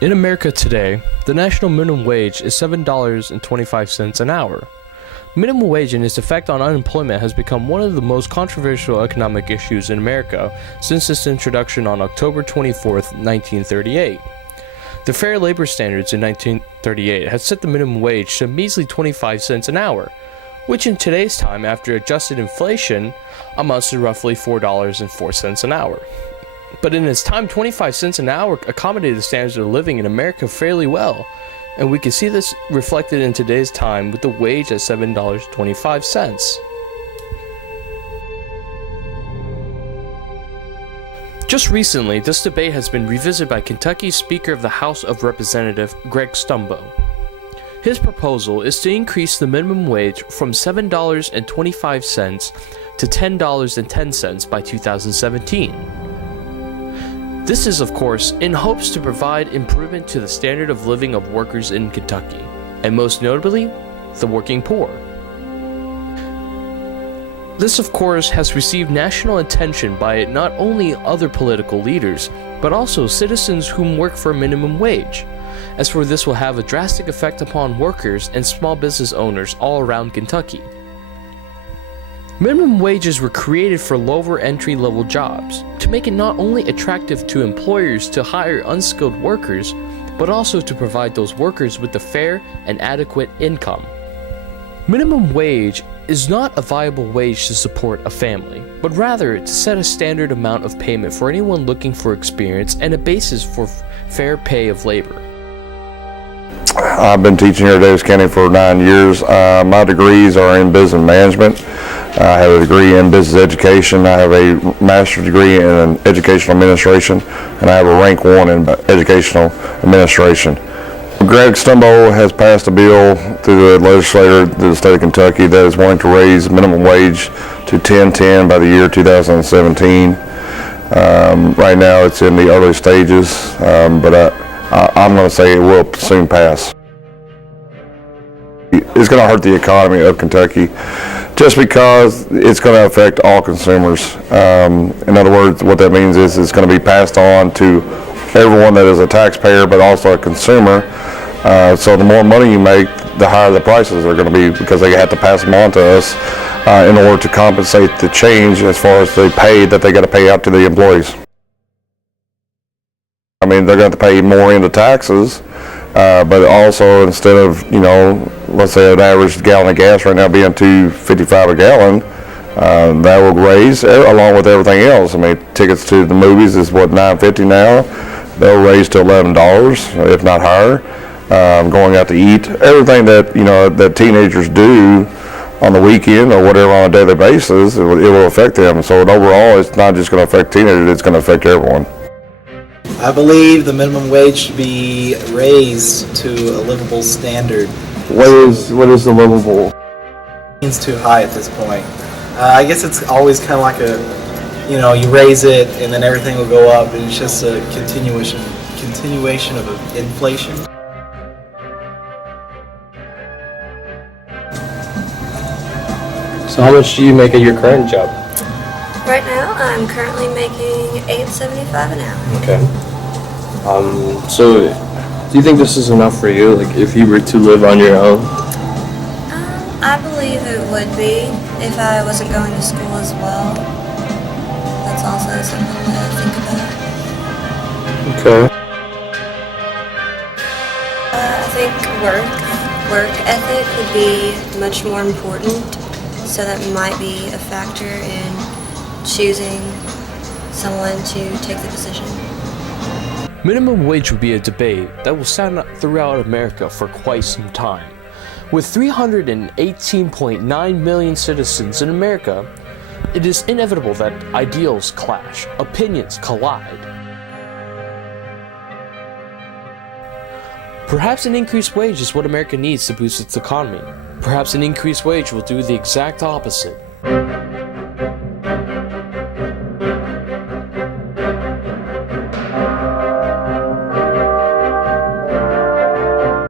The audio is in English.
In America today, the national minimum wage is $7.25 an hour. Minimum wage and its effect on unemployment has become one of the most controversial economic issues in America since its introduction on October 24, 1938. The Fair Labor Standards in 1938 had set the minimum wage to a measly 25 cents an hour, which in today's time, after adjusted inflation, amounts to roughly $4.04 an hour. But in its time, 25 cents an hour accommodated the standards of living in America fairly well, and we can see this reflected in today's time with the wage at $7.25. Just recently, this debate has been revisited by Kentucky's Speaker of the House of Representatives, Greg Stumbo. His proposal is to increase the minimum wage from $7.25 to $10.10 by 2017. This is, of course, in hopes to provide improvement to the standard of living of workers in Kentucky, and most notably, the working poor. This, of course, has received national attention by not only other political leaders, but also citizens whom work for a minimum wage, as for this will have a drastic effect upon workers and small business owners all around Kentucky. Minimum wages were created for lower entry-level jobs, to make it not only attractive to employers to hire unskilled workers, but also to provide those workers with a fair and adequate income. Minimum wage is not a viable wage to support a family, but rather to set a standard amount of payment for anyone looking for experience and a basis for fair pay of labor. I've been teaching here at Davis County for 9 years. My degrees are in business management. I have a degree in business education. I have a master's degree in educational administration, and I have a rank 1 in educational administration. Greg Stumbo has passed a bill through the legislature of the state of Kentucky that is wanting to raise minimum wage to $10.10 by the year 2017. Right now it's in the early stages, but I'm going to say it will soon pass. It's going to hurt the economy of Kentucky just because it's going to affect all consumers. In other words, what that means is it's going to be passed on to everyone that is a taxpayer but also a consumer. So the more money you make, the higher the prices are going to be because they have to pass them on to us in order to compensate the change as far as the pay that they got to pay out to the employees. I mean, they're going to pay more into taxes, but also instead of, let's say an average gallon of gas right now being $2.55 a gallon, that will raise along with everything else. I mean, tickets to the movies is $9.50 now. They'll raise to $11, if not higher. Going out to eat, everything that that teenagers do on the weekend or whatever on a daily basis, it will affect them. So overall, it's not just going to affect teenagers; it's going to affect everyone. I believe the minimum wage should be raised to a livable standard. What is the livable? It's too high at this point. I guess it's always kind of like you raise it and then everything will go up, and it's just a continuation of inflation. So how much do you make at your current job? Right now, I'm currently making $8.75 an hour. Okay. So do you think this is enough for you, like if you were to live on your own? I believe it would be if I wasn't going to school as well. That's also something to think about. Okay. I think work ethic would be much more important, so that might be a factor in choosing someone to take the position. Minimum wage would be a debate that will sound throughout America for quite some time. With 318.9 million citizens in America, it is inevitable that ideals clash, opinions collide. Perhaps an increased wage is what America needs to boost its economy. Perhaps an increased wage will do the exact opposite.